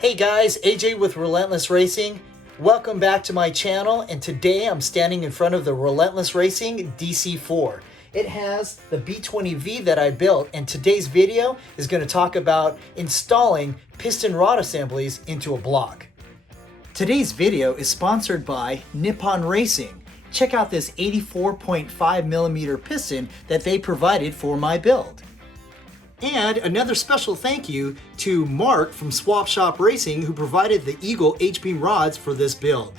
Hey guys, AJ with Relentless Racing. Welcome back to my channel, and today I'm standing in front of the Relentless Racing DC4. It has the B20V that I built, and today's video is going to talk about installing piston rod assemblies into a block. Today's video is sponsored by Nippon Racing. Check out this 84.5mm piston that they provided for my build. And another special thank you to Mark from Swap Shop Racing, who provided the Eagle H-beam rods for this build.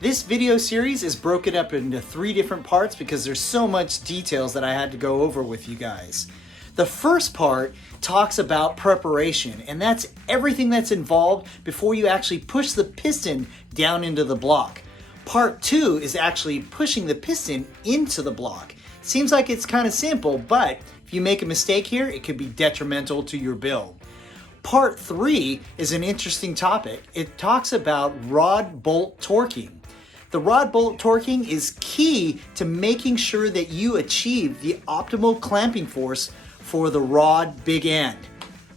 This video series is broken up into 3 different parts because there's so much details that I had to go over with you guys. The first part talks about preparation, and that's everything that's involved before you actually push the piston down into the block. Part 2 is actually pushing the piston into the block. Seems like it's kind of simple, but if you make a mistake here, it could be detrimental to your build. Part 3 is an interesting topic. It talks about rod bolt torquing. The rod bolt torquing is key to making sure that you achieve the optimal clamping force for the rod big end.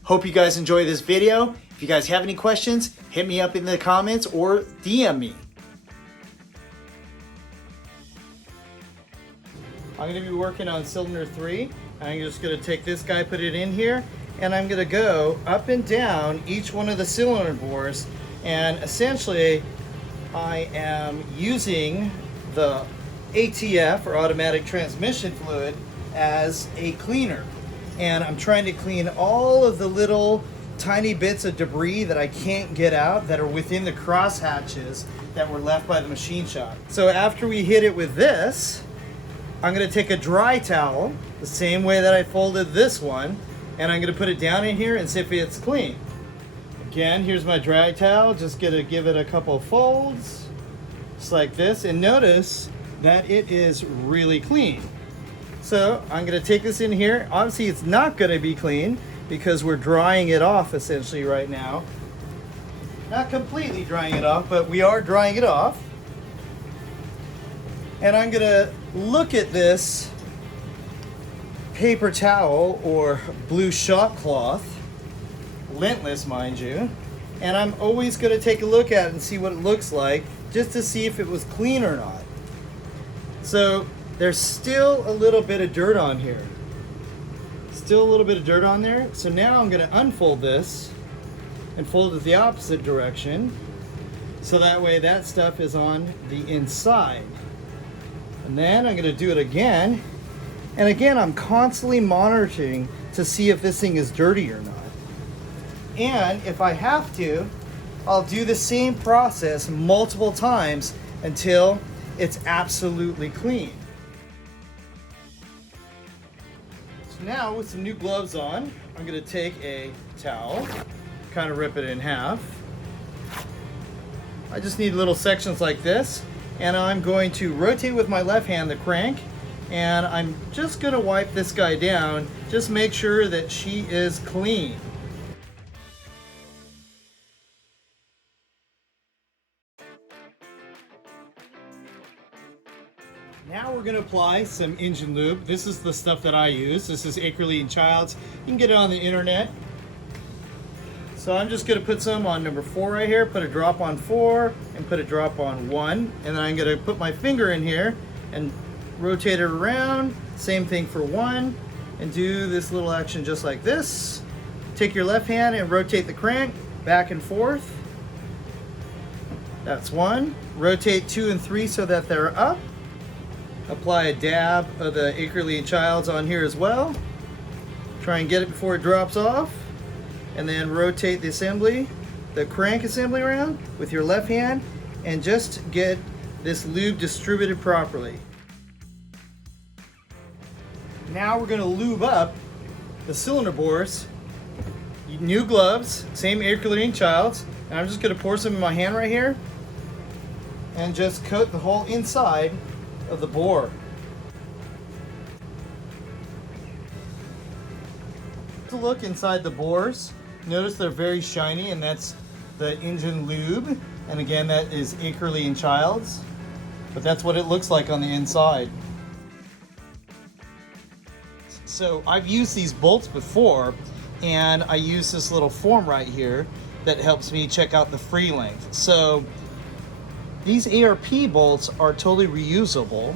Hope you guys enjoy this video. If you guys have any questions, hit me up in the comments or DM me. I'm going to be working on cylinder 3. I'm just going to take this guy, put it in here, and I'm going to go up and down each one of the cylinder bores, and essentially I am using the ATF, or automatic transmission fluid, as a cleaner. And I'm trying to clean all of the little tiny bits of debris that I can't get out that are within the cross hatches that were left by the machine shop. So after we hit it with this, I'm going to take a dry towel, the same way that I folded this one, and I'm going to put it down in here and see if it's clean. Again, here's my dry towel. Just going to give it a couple folds, just like this, and notice that it is really clean. So I'm going to take this in here. Obviously, it's not going to be clean because we're drying it off essentially right now. Not completely drying it off, but we are drying it off. And I'm going to look at this paper towel or blue shop cloth, lintless mind you, and I'm always going to take a look at it and see what it looks like just to see if it was clean or not. So there's still a little bit of dirt on here. Still a little bit of dirt on there. So now I'm going to unfold this and fold it the opposite direction so that way that stuff is on the inside. And then I'm going to do it again. And again, I'm constantly monitoring to see if this thing is dirty or not. And if I have to, I'll do the same process multiple times until it's absolutely clean. So now with some new gloves on, I'm going to take a towel, kind of rip it in half. I just need little sections like this. And I'm going to rotate with my left hand the crank, and I'm just going to wipe this guy down, just make sure that she is clean. Now we're going to apply some engine lube. This is the stuff that I use. This is Ackerley & Childs. You can get it on the internet. So I'm just going to put some on number 4 right here, put a drop on 4, and put a drop on 1. And then I'm going to put my finger in here and rotate it around. Same thing for 1. And do this little action just like this. Take your left hand and rotate the crank back and forth. That's 1. Rotate 2 and 3 so that they're up. Apply a dab of the Ackerley & Childs on here as well. Try and get it before it drops off. And then rotate the assembly, the crank assembly around with your left hand, and just get this lube distributed properly. Now we're going to lube up the cylinder bores. New gloves, same Ackerley & Childs, and I'm just going to pour some in my hand right here and just coat the whole inside of the bore. To look inside the bores, notice they're very shiny, and that's the engine lube. And again, that is Ackerley & Childs. But that's what it looks like on the inside. So I've used these bolts before, and I use this little form right here. that helps me check out the free length. So these ARP bolts are totally reusable,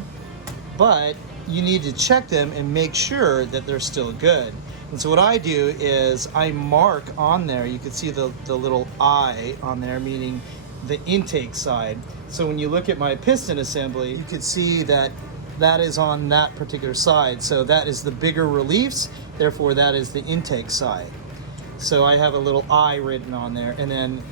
but you need to check them and make sure that they're still good. And so what I do is I mark on there, you can see the little I on there, meaning the intake side. So when you look at my piston assembly, you can see that that is on that particular side. So that is the bigger reliefs, therefore that is the intake side. So I have a little I written on there, and then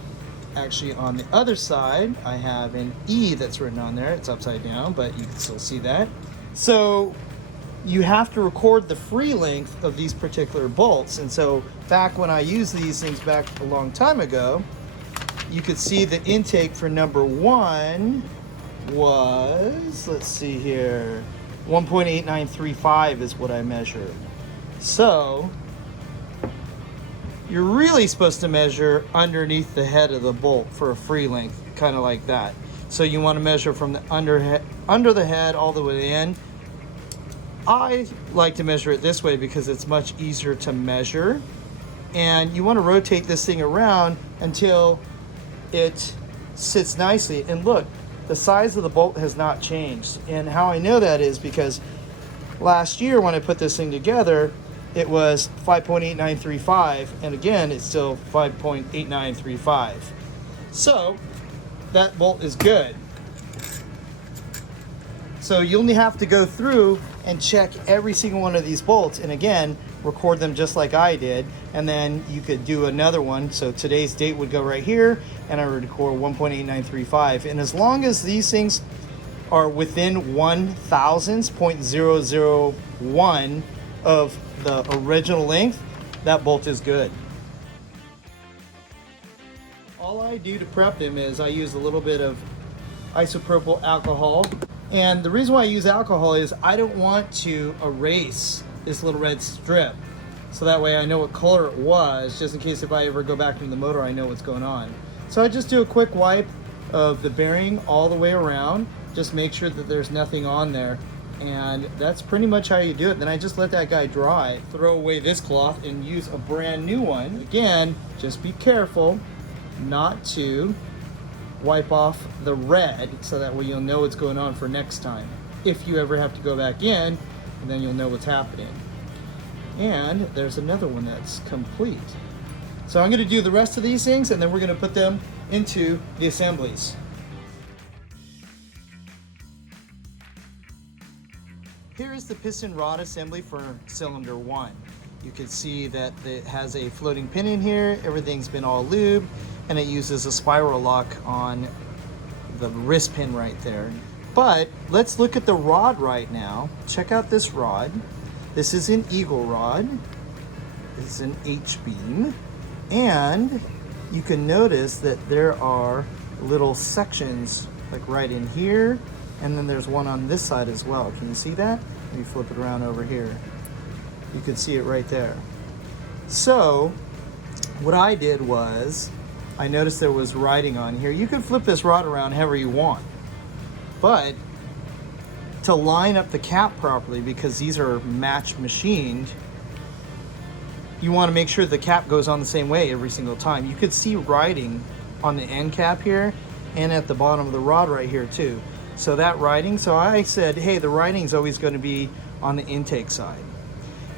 actually on the other side I have an E that's written on there. It's upside down, but you can still see that. So you have to record the free length of these particular bolts. And so back when I used these things back a long time ago, you could see the intake for number 1 was, let's see here, 1.8935 is what I measured. So you're really supposed to measure underneath the head of the bolt for a free length, kind of like that. So you want to measure from the under the head all the way in. I like to measure it this way because it's much easier to measure. And you want to rotate this thing around until it sits nicely. And look, the size of the bolt has not changed. And how I know that is because last year when I put this thing together, it was 5.8935, and again it's still 5.8935. So that bolt is good. So you'll only have to go through and check every single one of these bolts, and again record them just like I did, and then you could do another one. So today's date would go right here, and I would record 1.8935. And as long as these things are within 1/1000th, 0.001 of the original length, that bolt is good. All I do to prep them is I use a little bit of isopropyl alcohol. And the reason why I use alcohol is I don't want to erase this little red strip. So that way I know what color it was, just in case if I ever go back to the motor, I know what's going on. So I just do a quick wipe of the bearing all the way around. Just make sure that there's nothing on there. And that's pretty much how you do it. Then I just let that guy dry, throw away this cloth and use a brand new one. Again, just be careful not to wipe off the red, so that way you'll know what's going on for next time. If you ever have to go back in, then you'll know what's happening. And there's another one that's complete. So I'm going to do the rest of these things, and then we're going to put them into the assemblies. Here is the piston rod assembly for cylinder 1. You can see that it has a floating pin in here, everything's been all lubed, and it uses a spiral lock on the wrist pin right there. But let's look at the rod right now. Check out this rod. This is an eagle rod. This is an H-beam. And you can notice that there are little sections like right in here, and then there's one on this side as well. Can you see that? Let me flip it around over here. You can see it right there. So what I did was I noticed there was writing on here. You can flip this rod around however you want, but to line up the cap properly, because these are match machined, you want to make sure the cap goes on the same way every single time. You could see writing on the end cap here and at the bottom of the rod right here too. So that writing, so I said, hey, the writing's always going to be on the intake side.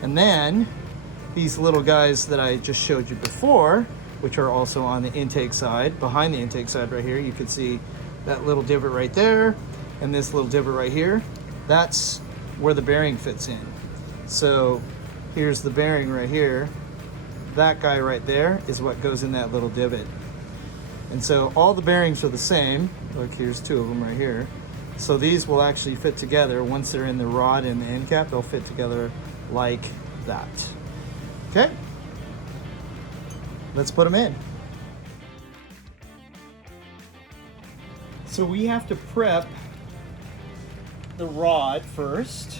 And then these little guys that I just showed you before, which are also on the intake side, behind the intake side right here, you can see that little divot right there and this little divot right here. That's where the bearing fits in. So here's the bearing right here. That guy right there is what goes in that little divot. And so all the bearings are the same. Look, here's two of them right here. So these will actually fit together. Once they're in the rod and the end cap, they'll fit together like that. Okay? Let's put them in. So we have to prep the rod first.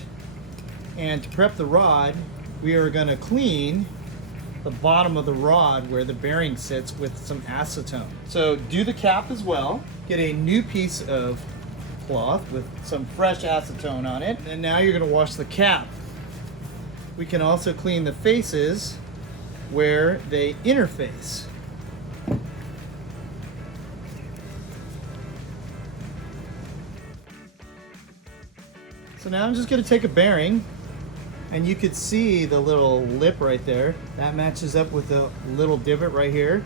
And to prep the rod, we are going to clean the bottom of the rod where the bearing sits with some acetone. So do the cap as well. Get a new piece of cloth with some fresh acetone on it. And now you're going to wash the cap. We can also clean the faces where they interface. So now I'm just going to take a bearing, and you could see the little lip right there. That matches up with the little divot right here.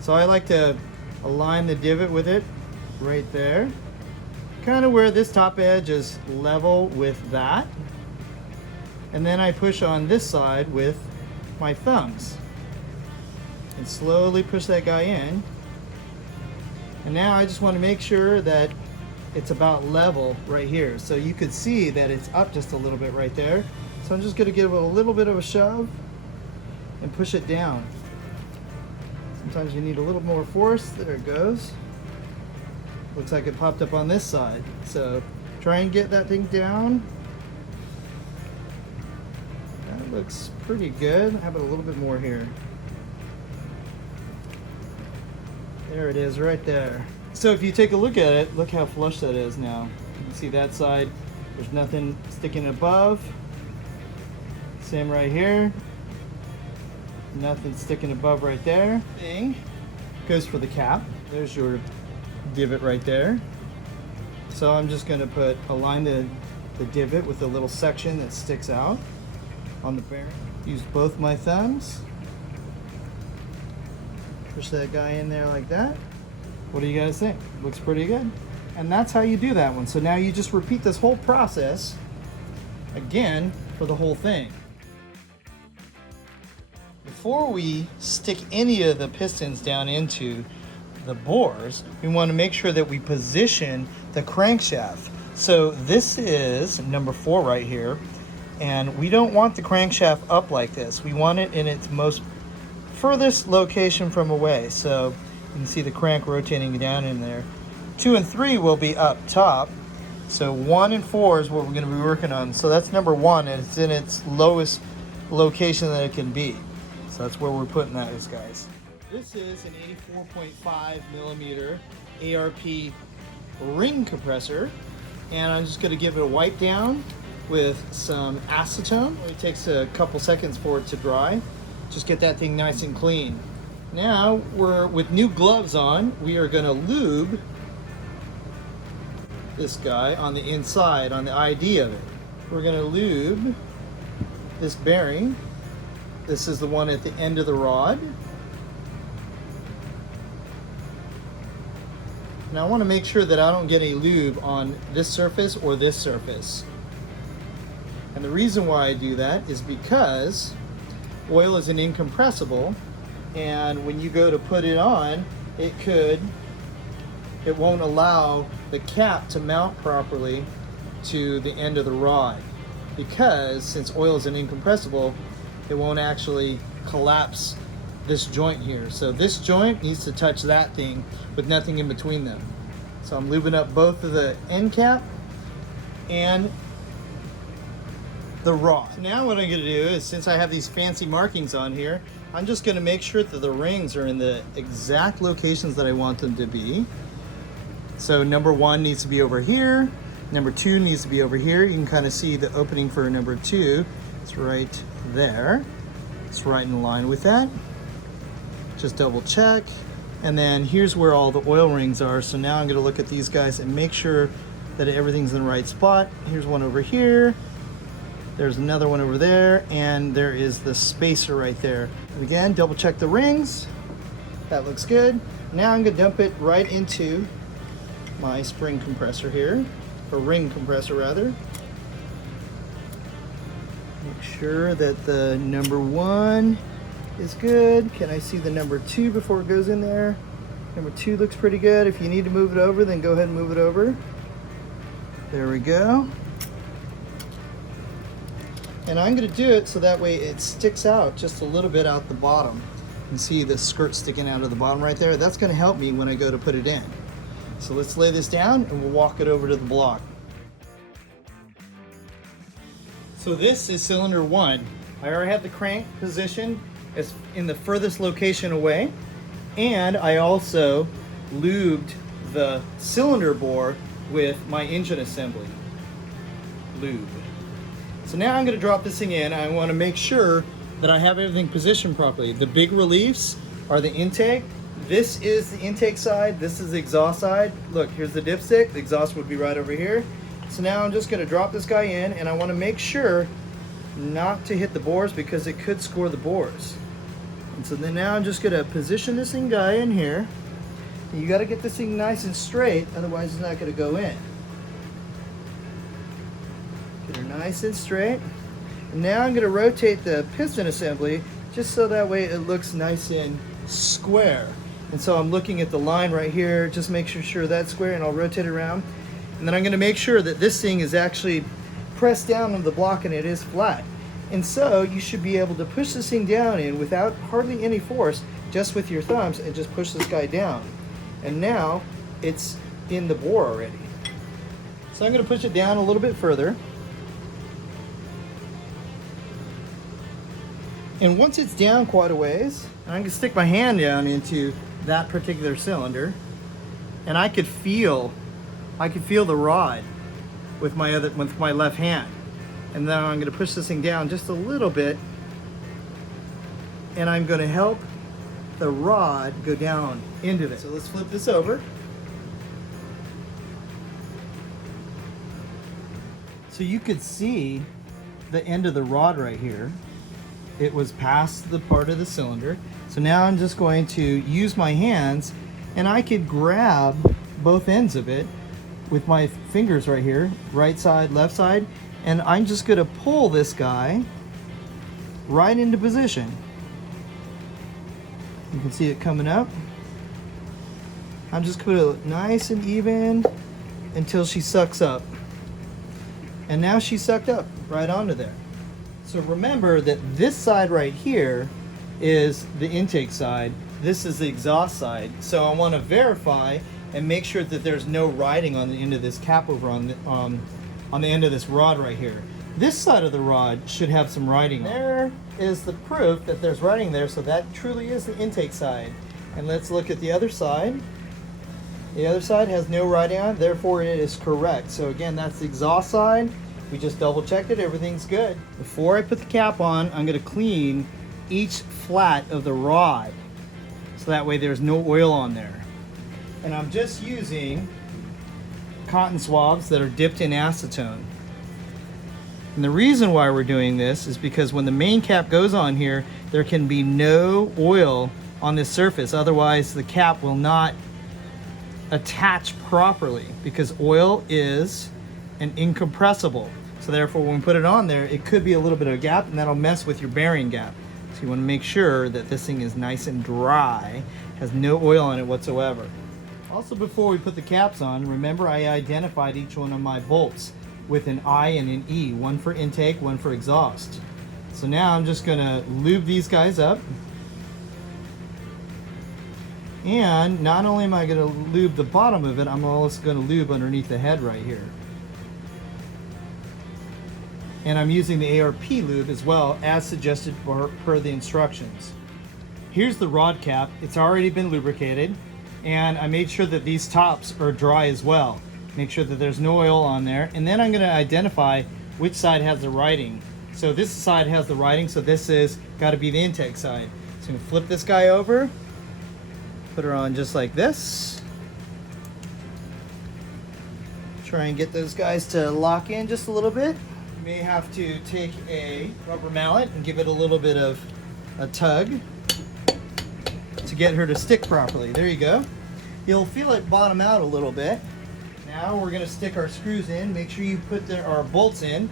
So I like to align the divot with it right there. Kind of where this top edge is level with that. And then I push on this side with my thumbs. And slowly push that guy in. And now I just want to make sure that it's about level right here. So you could see that it's up just a little bit right there. So I'm just going to give it a little bit of a shove and push it down. Sometimes you need a little more force. There it goes. Looks like it popped up on this side. So try and get that thing down. That looks pretty good. How about a little bit more here? There it is right there. So if you take a look at it, look how flush that is now. You can see that side, there's nothing sticking above. Same right here. Nothing sticking above right there. Thing goes for the cap. There's your divot right there. So I'm just gonna align the divot with a little section that sticks out on the bearing. Use both my thumbs. Push that guy in there like that. What do you guys think? Looks pretty good. And that's how you do that one. So now you just repeat this whole process again for the whole thing. Before we stick any of the pistons down into the bores, we want to make sure that we position the crankshaft. So this is number 4 right here, and we don't want the crankshaft up like this. We want it in its most furthest location from away. So you can see the crank rotating down in there. 2 and 3 will be up top. So 1 and 4 is what we're going to be working on. So that's number 1, and it's in its lowest location that it can be. So that's where we're putting those guys. This is an 84.5 millimeter ARP Ring Compressor, and I'm just going to give it a wipe down with some acetone. It takes a couple seconds for it to dry. Just get that thing nice and clean. Now, with new gloves on, we are going to lube this guy on the inside, on the ID of it. We're going to lube this bearing. This is the one at the end of the rod. Now I want to make sure that I don't get a lube on this surface or this surface. And the reason why I do that is because oil is an incompressible, and when you go to put it on, it won't allow the cap to mount properly to the end of the rod, because since oil is an incompressible, it won't actually collapse this joint here. So this joint needs to touch that thing with nothing in between them. So I'm lubing up both of the end cap and the rod. So now what I'm going to do is, since I have these fancy markings on here, I'm just going to make sure that the rings are in the exact locations that I want them to be. So number 1 needs to be over here. Number 2 needs to be over here. You can kind of see the opening for number 2. It's right there. It's right in line with that. Just double check. And then here's where all the oil rings are. So now I'm going to look at these guys and make sure that everything's in the right spot. Here's one over here. There's another one over there. And there is the spacer right there. And again, double check the rings. That looks good. Now I'm going to dump it right into my spring compressor here, or ring compressor rather. Make sure that the number 1 is good. Can I see the number 2 before it goes in there? Number 2 looks pretty good. If you need to move it over, then go ahead and move it over. There we go. And I'm going to do it so that way it sticks out just a little bit out the bottom. You can see the skirt sticking out of the bottom right there. That's going to help me when I go to put it in. So let's lay this down and we'll walk it over to the block. So this is cylinder 1. I already have the crank positioned as in the furthest location away, and I also lubed the cylinder bore with my engine assembly lube. So now I'm going to drop this thing in. I want to make sure that I have everything positioned properly. The big reliefs are the intake. This is the intake side. This is the exhaust side. Look, here's the dipstick. The exhaust would be right over here. So now I'm just going to drop this guy in, and I want to make sure not to hit the bores because it could score the bores. And so then now I'm just going to position this guy in here. And you got to get this thing nice and straight, otherwise it's not going to go in. Get her nice and straight. And now I'm going to rotate the piston assembly just so that way it looks nice and square. And so I'm looking at the line right here, just make sure that's square, and I'll rotate it around. And then I'm going to make sure that this thing is actually pressed down on the block and it is flat. And so you should be able to push this thing down in without hardly any force, just with your thumbs, and just push this guy down. And now it's in the bore already. So I'm going to push it down a little bit further. And once it's down quite a ways, I'm going to stick my hand down into that particular cylinder, and I could feel the rod with my left hand. And then I'm going to push this thing down just a little bit, and I'm going to help the rod go down into it. So let's flip this over. So you could see the end of the rod right here. It was past the part of the cylinder. So now I'm just going to use my hands, and I could grab both ends of it with my fingers right here, right side, left side, and I'm just going to pull this guy right into position. You can see it coming up. I'm just going to put it nice and even until she sucks up. And now she's sucked up right onto there. So remember that this side right here is the intake side. This is the exhaust side. So I want to verify and make sure that there's no riding on the end of this cap over on the end of this rod right here. This side of the rod should have some riding. There is the proof that there's riding there, so that truly is the intake side. And let's look at the other side. The other side has no riding on it, therefore it is correct. So again, that's the exhaust side. We just double checked it, everything's good. Before I put the cap on, I'm going to clean each flat of the rod, so that way there's no oil on there. And I'm just using cotton swabs that are dipped in acetone. And the reason why we're doing this is because when the main cap goes on here, there can be no oil on this surface. Otherwise, the cap will not attach properly, because oil is an incompressible. So therefore, when we put it on there, it could be a little bit of a gap, and that'll mess with your bearing gap. So you want to make sure that this thing is nice and dry, has no oil on it whatsoever. Also, before we put the caps on, remember I identified each one of my bolts with an I and an E, one for intake, one for exhaust. So now I'm just going to lube these guys up. And not only am I going to lube the bottom of it, I'm also going to lube underneath the head right here. And I'm using the ARP lube as well, as suggested per the instructions. Here's the rod cap. It's already been lubricated, and I made sure that these tops are dry as well. Make sure that there's no oil on there, and then I'm going to identify which side has the riding. So this side has the riding, so this is got to be the intake side. So I'm going to flip this guy over, put her on just like this. Try and get those guys to lock in just a little bit. You may have to take a rubber mallet and give it a little bit of a tug to get her to stick properly. There you go. You'll feel it bottom out a little bit. Now we're going to stick our screws in. Make sure you put our bolts in,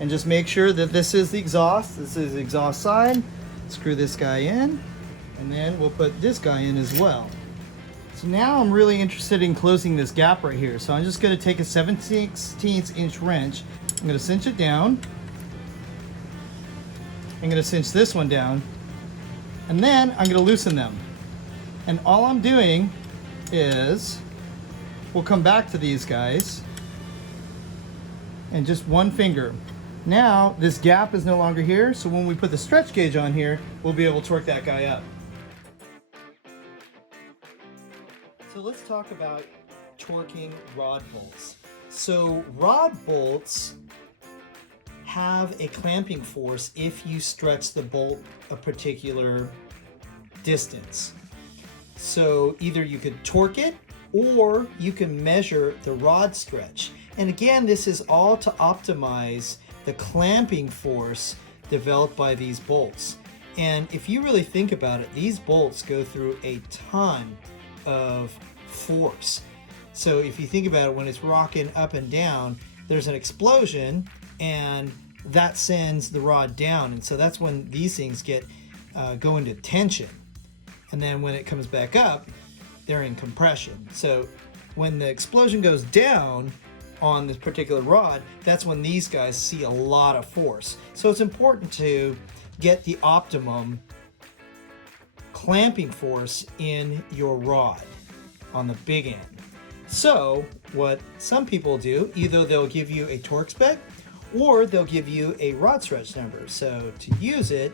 and just make sure that this is the exhaust. This is the exhaust side. Screw this guy in, and then we'll put this guy in as well. So now I'm really interested in closing this gap right here. So I'm just going to take a 7/16 inch wrench. I'm going to cinch it down. I'm going to cinch this one down, and then I'm going to loosen them. And all I'm doing is, we'll come back to these guys, and just one finger. Now this gap is no longer here, so when we put the stretch gauge on here, we'll be able to torque that guy up. So let's talk about torquing rod bolts. So rod bolts have a clamping force if you stretch the bolt a particular distance. So either you could torque it, or you can measure the rod stretch. And again, this is all to optimize the clamping force developed by these bolts. And if you really think about it, these bolts go through a ton of force. So if you think about it, when it's rocking up and down, there's an explosion and that sends the rod down. And so that's when these things go into tension. And then when it comes back up, they're in compression. So when the explosion goes down on this particular rod, that's when these guys see a lot of force. So it's important to get the optimum clamping force in your rod on the big end. So what some people do, either they'll give you a torque spec or they'll give you a rod stretch number. So to use it,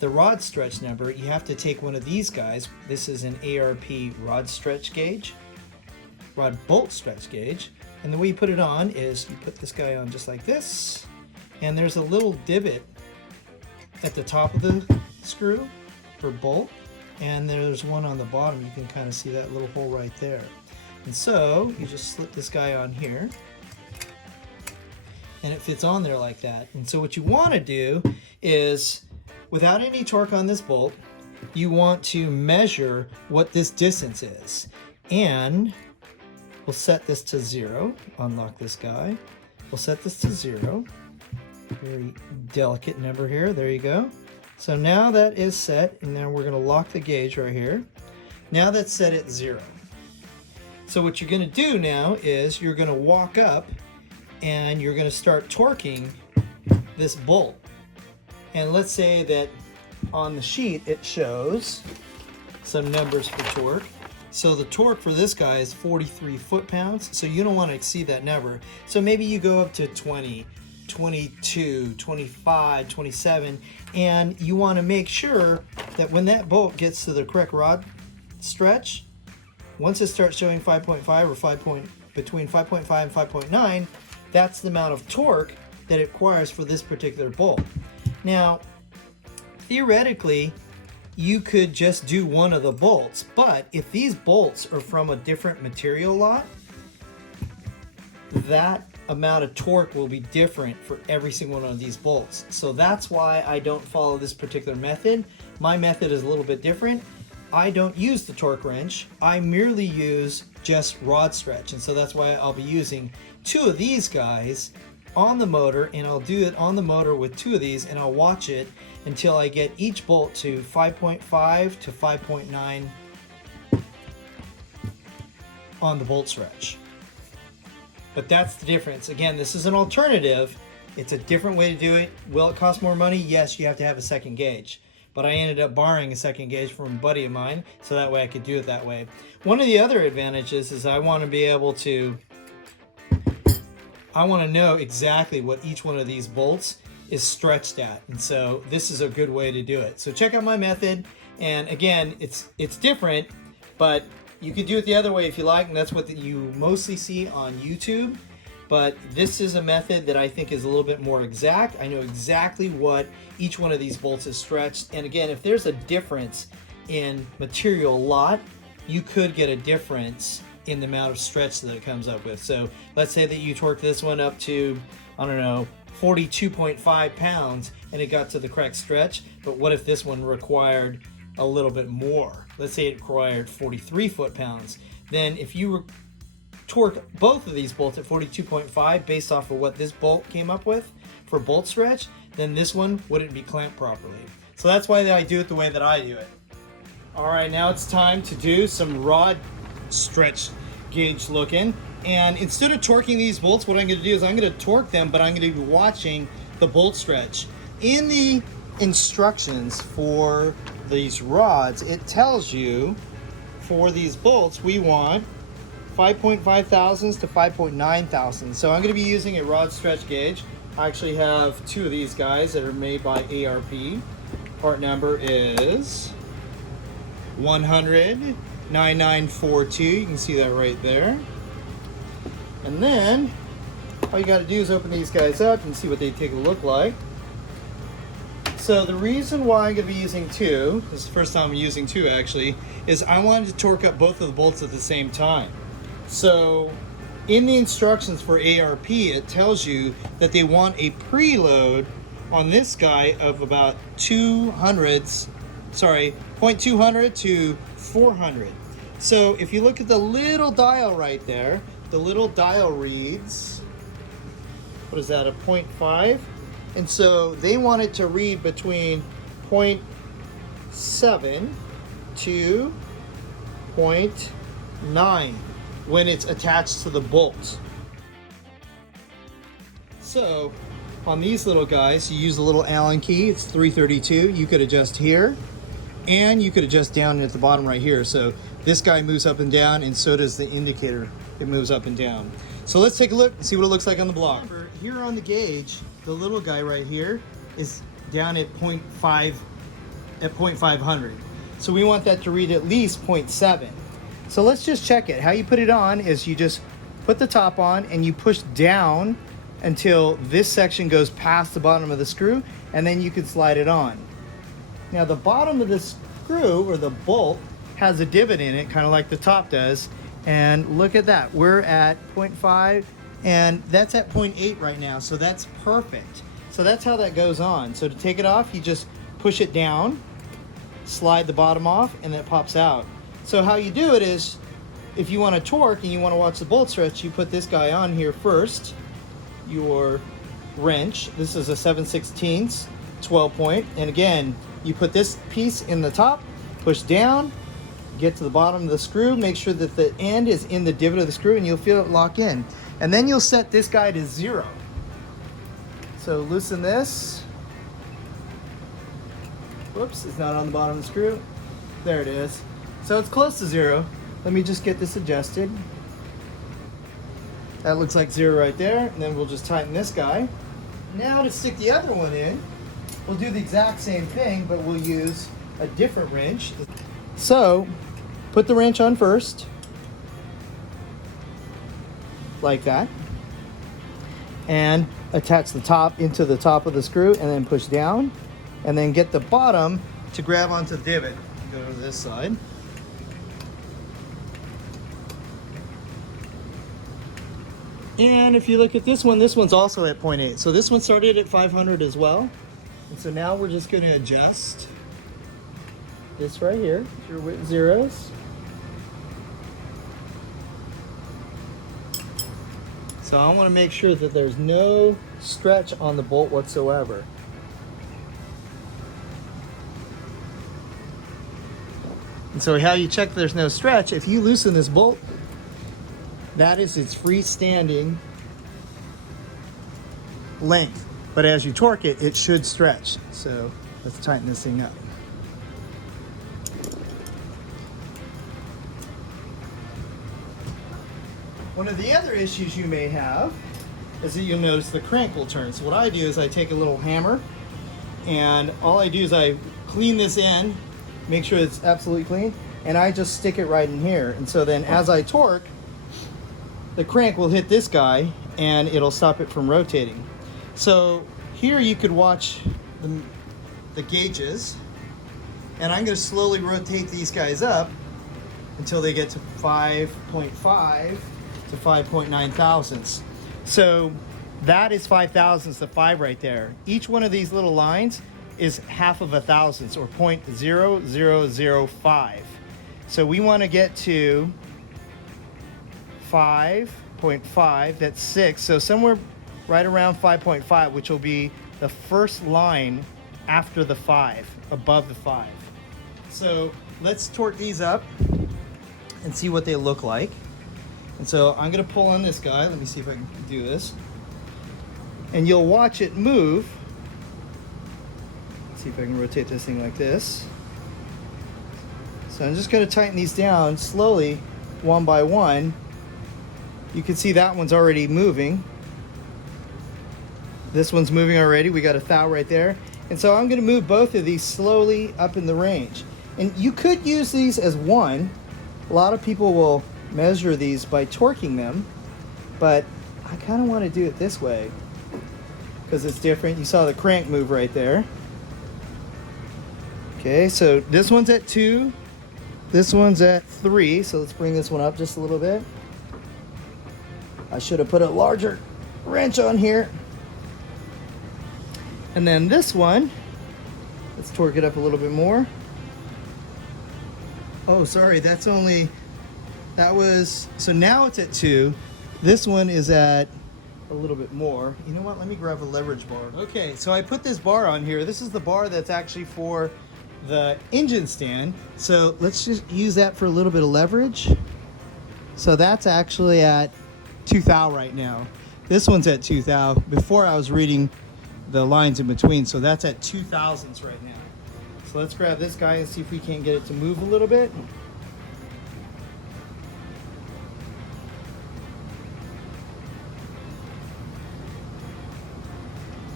the rod stretch number, you have to take one of these guys. This is an ARP rod stretch gauge, rod bolt stretch gauge. And the way you put it on is you put this guy on just like this, and there's a little divot at the top of the screw for bolt, and there's one on the bottom. You can kind of see that little hole right there. And so you just slip this guy on here, and it fits on there like that. And so what you want to do is, without any torque on this bolt, you want to measure what this distance is. And we'll set this to 0. Unlock this guy. We'll set this to 0. Very delicate number here. There you go. So now that is set, and now we're going to lock the gauge right here. Now that's set at 0. So what you're going to do now is you're going to walk up and you're going to start torquing this bolt. And let's say that on the sheet it shows some numbers for torque. So the torque for this guy is 43 foot-pounds, so you don't want to exceed that number. So maybe you go up to 20, 22, 25, 27, and you want to make sure that when that bolt gets to the correct rod stretch, once it starts showing 5.5 or between 5.5 and 5.9, that's the amount of torque that it requires for this particular bolt. Now, theoretically, you could just do one of the bolts, but if these bolts are from a different material lot, that amount of torque will be different for every single one of these bolts. So that's why I don't follow this particular method. My method is a little bit different. I don't use the torque wrench. I merely use just rod stretch. And so that's why I'll be using 2 of these guys on the motor, and I'll do it on the motor with 2 of these, and I'll watch it until I get each bolt to 5.5 to 5.9 on the bolt stretch. But that's the difference. Again, this is an alternative. It's a different way to do it. Will it cost more money? Yes, you have to have a second gauge. But I ended up borrowing a second gauge from a buddy of mine, so that way I could do it that way. One of the other advantages is I want to be able to, I want to know exactly what each one of these bolts is stretched at. And so this is a good way to do it. So check out my method. And again, it's different, but you could do it the other way if you like, and that's what you mostly see on YouTube. But this is a method that I think is a little bit more exact. I know exactly what each one of these bolts is stretched. And again, if there's a difference in material lot, you could get a difference in the amount of stretch that it comes up with. So let's say that you torque this one up to, I don't know, 42.5 pounds, and it got to the correct stretch. But what if this one required a little bit more? Let's say it required 43 foot-pounds. Then if you torque both of these bolts at 42.5 based off of what this bolt came up with for bolt stretch, then this one wouldn't be clamped properly. So that's why I do it the way that I do it. All right, now it's time to do some rod stretch gauge looking. And instead of torquing these bolts, what I'm going to do is I'm going to torque them, but I'm going to be watching the bolt stretch. In the instructions for these rods, it tells you for these bolts we want 5.5 thousandths to 5.9 thousandths. So I'm going to be using a rod stretch gauge. I actually have 2 of these guys that are made by ARP. Part number is 100-9942. You can see that right there. And then all you got to do is open these guys up and see what they take a look like. So the reason why I'm going to be using 2, this is the first time I'm using 2 actually, is I wanted to torque up both of the bolts at the same time. So in the instructions for ARP, it tells you that they want a preload on this guy of about 0.200 to 400. So if you look at the little dial right there, the little dial reads, what is that, a 0.5? And so they want it to read between 0.7 to 0.9 when it's attached to the bolt. So on these little guys, you use a little Allen key. It's 332. You could adjust here, and you could adjust down at the bottom right here. So this guy moves up and down, and so does the indicator. It moves up and down. So let's take a look and see what it looks like on the block. Here on the gauge, the little guy right here is down at 0.500. So we want that to read at least 0.7. So let's just check it. How you put it on is you just put the top on and you push down until this section goes past the bottom of the screw, and then you can slide it on. Now the bottom of the screw, or the bolt, has a divot in it, kind of like the top does. And look at that, we're at 0.5 and that's at 0.8 right now, so that's perfect. So that's how that goes on. So to take it off, you just push it down, slide the bottom off, and then it pops out. So how you do it is, if you want to torque and you want to watch the bolt stretch, you put this guy on here first, your wrench. This is a 7/16 12 point, and again, you put this piece in the top, push down, get to the bottom of the screw, make sure that the end is in the divot of the screw, and you'll feel it lock in. And then you'll set this guy to 0. So loosen this. Whoops, it's not on the bottom of the screw. There it is. So it's close to 0. Let me just get this adjusted. That looks like 0 right there. And then we'll just tighten this guy. Now to stick the other one in, we'll do the exact same thing, but we'll use a different wrench. So put the wrench on first, like that, and attach the top into the top of the screw, and then push down, and then get the bottom to grab onto the divot. Go to this side. And if you look at this one's also at 0.8. So this one started at 500 as well. And so now we're just going to adjust this right here, your width zeros. So I want to make sure that there's no stretch on the bolt whatsoever. And so how you check there's no stretch, if you loosen this bolt, that is its freestanding length. But as you torque it, it should stretch. So let's tighten this thing up. One of the other issues you may have is that you'll notice the crank will turn. So what I do is I take a little hammer, and all I do is I clean this end, make sure it's absolutely clean, and I just stick it right in here. And so then as I torque, the crank will hit this guy and it'll stop it from rotating. So here you could watch the gauges, and I'm going to slowly rotate these guys up until they get to 5.5 to 5.9 thousandths. So that is 5 thousandths of 5 right there. Each one of these little lines is half of a thousandths, or 0.0005. So we want to get to 5.5, that's 6. So somewhere right around 5.5, which will be the first line after the 5, above the 5. So let's torque these up and see what they look like. And so I'm going to pull on this guy. Let me see if I can do this. And you'll watch it move. Let's see if I can rotate this thing like this. So I'm just going to tighten these down slowly, one by one. You can see that one's already moving. This one's moving already. We got a thou right there. And so I'm going to move both of these slowly up in the range. And you could use these as one. A lot of people will measure these by torquing them, but I kind of want to do it this way because it's different. You saw the crank move right there. Okay, so this one's at 2, this one's at 3, so let's bring this one up just a little bit. I should have put a larger wrench on here. And then this one, let's torque it up a little bit more. Oh, sorry, that's only, that was, so now it's at 2. This one is at a little bit more. You know what, let me grab a leverage bar. Okay, so I put this bar on here. This is the bar that's actually for the engine stand. So let's just use that for a little bit of leverage. So that's actually at 2 thou right now. This one's at 2 thou. Before I was reading the lines in between, so that's at 2 thousandths right now. So let's grab this guy and see if we can't get it to move a little bit.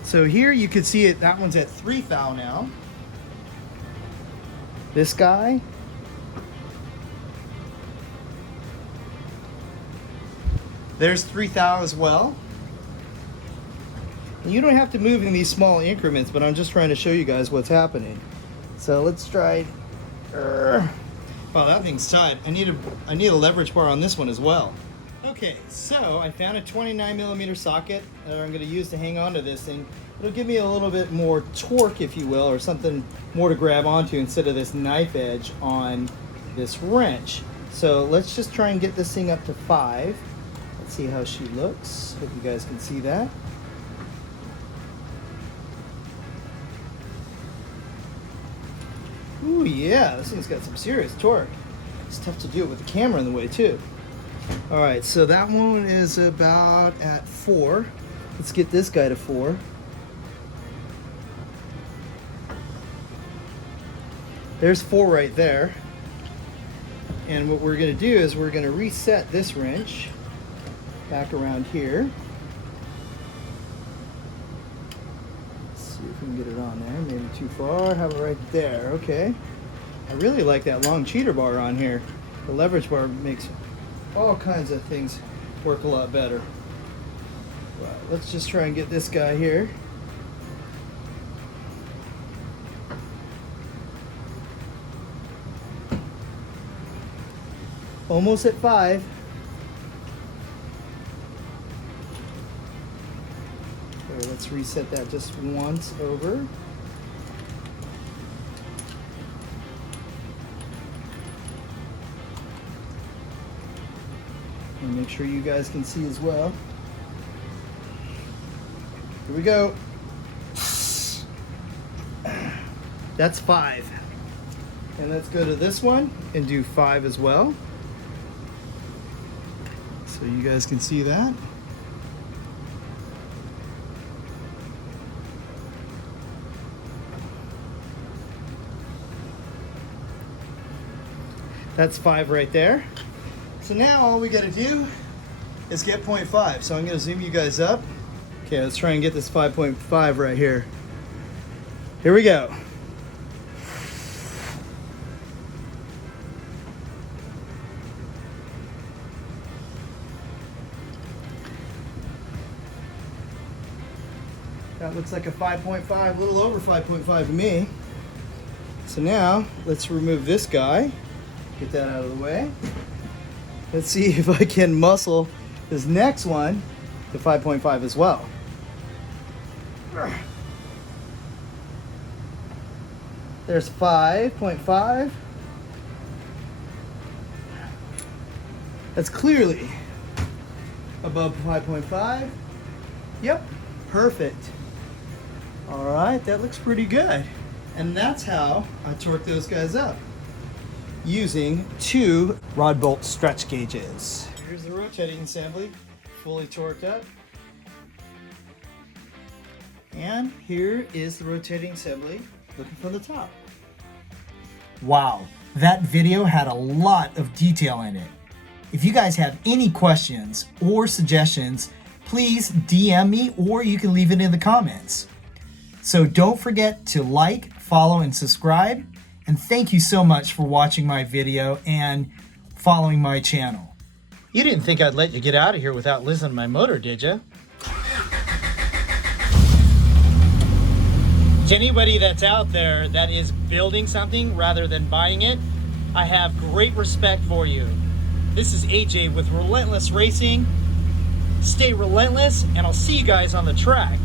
So here you can see it, that one's at 3 thou now. This guy, there's 3 thou as well. And you don't have to move in these small increments, but I'm just trying to show you guys what's happening. So let's try. Wow, that thing's tight. I need a leverage bar on this one as well. Okay, so I found a 29mm socket that I'm going to use to hang on to this thing. It'll give me a little bit more torque, if you will, or something more to grab onto instead of this knife edge on this wrench. So let's just try and get this thing up to 5. Let's see how she looks. Hope you guys can see that. Ooh, yeah, this thing's got some serious torque. It's tough to do it with the camera in the way, too. All right, so that one is about at 4. Let's get this guy to 4. There's 4 right there. And what we're going to do is we're going to reset this wrench back around here. See if we can get it on there. Maybe too far. Have it right there. Okay. I really like that long cheater bar on here. The leverage bar makes all kinds of things work a lot better. Right, let's just try and get this guy here. Almost at 5. So let's reset that just once over. And make sure you guys can see as well. Here we go. That's 5. And let's go to this one and do 5 as well. So you guys can see that. That's 5 right there. So now all we gotta do is get 0.5. So I'm gonna zoom you guys up. Okay, let's try and get this 5.5 right here. Here we go. That looks like a 5.5, a little over 5.5 to me. So now let's remove this guy. Get that out of the way. Let's see if I can muscle this next one to 5.5 as well. There's 5.5. That's clearly above 5.5. Yep, perfect. All right, that looks pretty good. And that's how I torque those guys up, using 2 rod bolt stretch gauges. Here's the rotating assembly, fully torqued up. And here is the rotating assembly, looking from the top. Wow, that video had a lot of detail in it. If you guys have any questions or suggestions, please DM me or you can leave it in the comments. So don't forget to like, follow, and subscribe. And thank you so much for watching my video and following my channel. You didn't think I'd let you get out of here without listening to my motor, did you? To anybody that's out there that is building something rather than buying it, I have great respect for you. This is AJ with Relentless Racing. stay relentless, and I'll see you guys on the track.